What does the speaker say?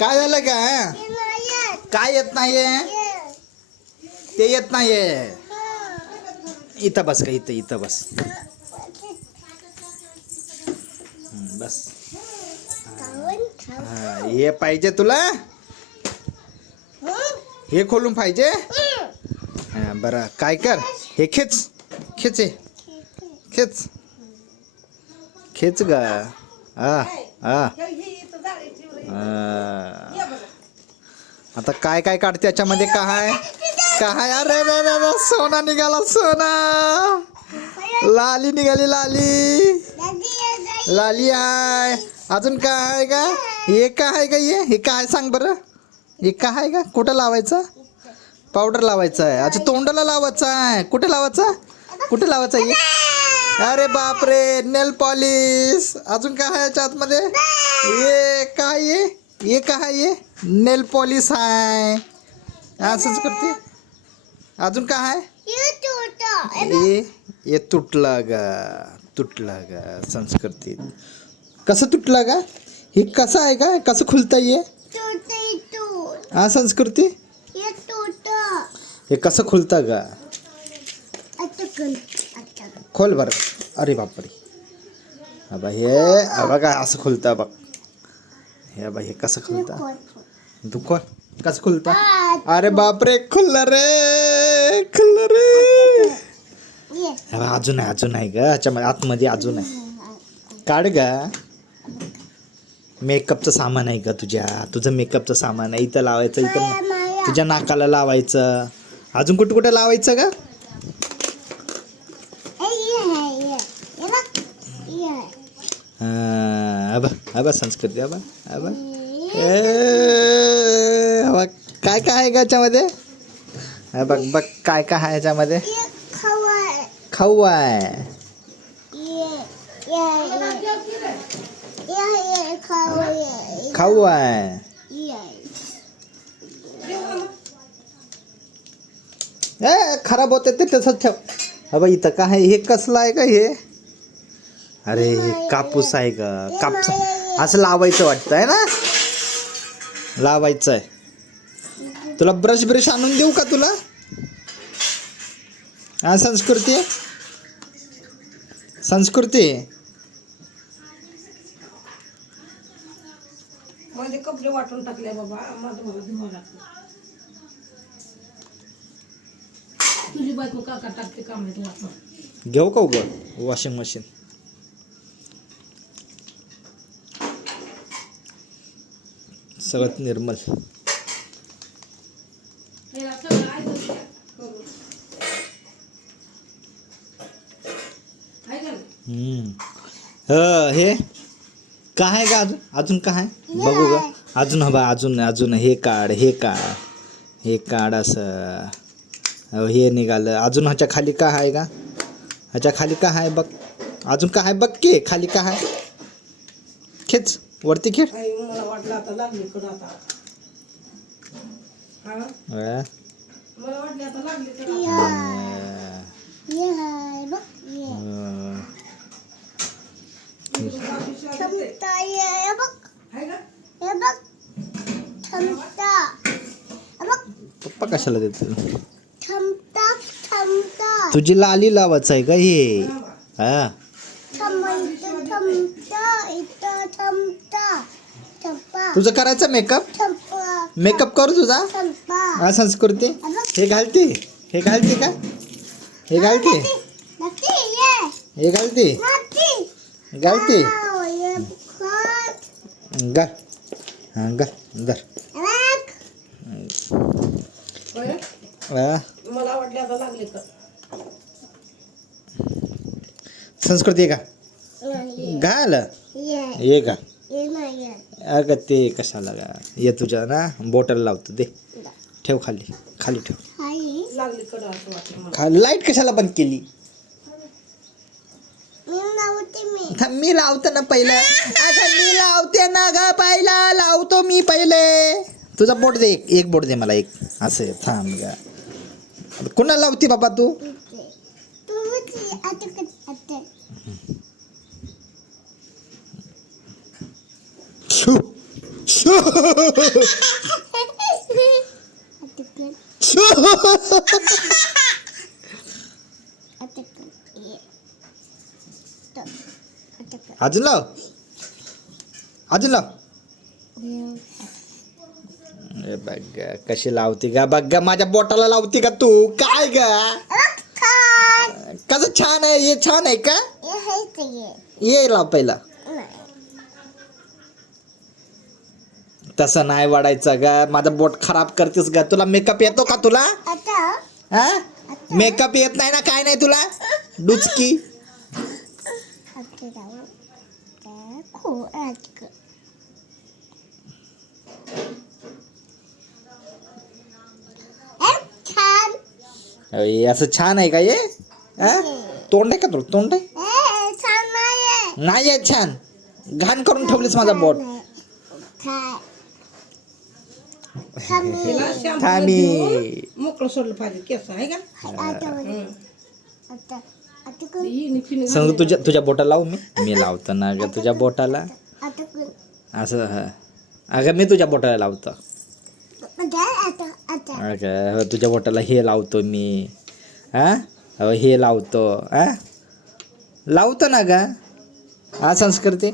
काय झालं का? काय येत नाहीये? ते येत नाहीये. इथं बस का इथं इथं बस. बस. हे पाहिजे तुला? हे खोलून पाहिजे? बरं. काय कर? हे खेच. खेच हे. खेच. खेच ग. हा हा. आता काय काय काढते याच्यामध्ये? काय? काय? अरे रे रे रे सोना निघाला सोना. लाली निघाली लाली. लाली आहे अजून काय आहे का? हे. काय आहे का हे? हे काय सांग बरं. हे काय आहे का? कुठं लावायचं? पावडर लावायचं आहे. अच्छा तोंडाला लावायचं आहे. कुठे लावायचं? कुठे लावायचं आहे? हे? अरे बापरे नेल पॉलिश. अजून काय आहे याच्या आतमध्ये ये काय ये? ये काय ये नेल पॉलिश आहे. असंच करते. अजून काय आहे? ए ये तुटला गा तुटला गा संस्कृती कसं तुटला का हे कसं आहे का कसं खुलता ये हा संस्कृती? हे कसं खुलता का खोल बरं. अरे बापरे. हा बा हे बघा असं खुलता बघ. हे बा हे कसं खुलता? खोल कसं खुलता? अरे बापरे खुललं रे खुललं रे. अजून आहे अजून आहे ग. ह्याच्यामध्ये आतमध्ये अजून आहे. काढ गा. मेकअपचं सामान आहे का तुझ्या. तुझं मेकअपचं सामान आहे. इथं लावायचं इथं तुझ्या नाकाला लावायचं. अजून कुठं कुठं लावायचं का अबा संस्कृती ए, अबा काय काय आहे का याच्यामध्ये? बघ बघ काय काय आहे याच्यामध्ये. खाऊ आहे. खाऊ आहे. खराब होते ते तसंच ठेव. अबा इथं काय? हे कसलं आहे का हे? अरे कापूस आहे का? कापूस. असं लावायचं वाटतं आहे ना? लावायचं आहे. तुला ब्रश ब्रश आणून देऊ का तुला? हा संस्कृती? संस्कृती? कपडे वाटून टाकले बाबा माझं मला धुवावं लागतं. तुझी बायको काका टाकते कामात वाटून. घेऊ का उघड वॉशिंग मशीन सगळं निर्मल. का. ह, हे? काय आहे का अजून? अजून काय आहे? बघू का अजून हवा अजून अजून. हे काढ हे काढ. हे काढ असं. हे निघालं. अजून ह्याच्या खाली काय आहे का ह्याच्या खाली काय आहे बघ? अजून काय आहे? बघ की खाली काय आहे? खेच. वरती खेळ? आई, मला वाटलं आता लागली कडं आता. हा? अं, मला वाटलं आता लागली कडं आता. अं, अं. तुझं बाजू शाळेत येते. आहे का? पप्पा कशाला देतो? तुझी लाली लावायचं आहे का हे? हा. तुझं करायचं मेकअप मेकअप करू तुझा? हा संस्कृती. हे घालते. हे घालते का? हे घालते. हे घालते. घालते. गा. हा गा. मला वाटलं आता लागली का संस्कृती आहे का घाल ये का अगं ते कशाला का ये तुझ्या ना बॉटल लावतो दे ठेव खाली खाली ठेव खाली लाइट कशाला बंद केली थांब, मी लावतो ना पहिलं अगं मी लावते ना ग पहिला लावतो मी पहिले तुझा बोट दे एक बोट दे मला एक असं थांब ग कुणाला लावते बाबा तू अजून लाव. अजून लाव. ए बघ कशी लावते का बघ ग, माझ्या बोटाला लावते का तू. काय ग? कसं छान आहे हे छान आहे का? ये लाव पहिला. तसं नाही वाढायचं ग. माझं बोट खराब करतेस का तुला मेकअप येतो का तुला? हा? मेकअप येत नाही ना? काय नाही तुला? डुचकी. असं छान आहे का ये हा? तोंड आहे का तुला? तोंड आहे? नाही आहे छान. घाण करून ठेवलीस माझा बोट. तिला shampoo थांबी. देऊन मोकळं सोडलं पाहिजे केस आहे का? आता. आता आता कोण निफिन समजा तुझ्या तुझ्या बोटाला लावू मी? मी लावतो ना ग तुझ्या बोटाला. असं हा. अगं मी तुझ्या बोटाला लावतो. आता आता आता. अगं हो, तुझ्या बोटाला हे लावतो मी. हा? हो हे लावतो. हा? लावतो ना ग. हा संस्कृती?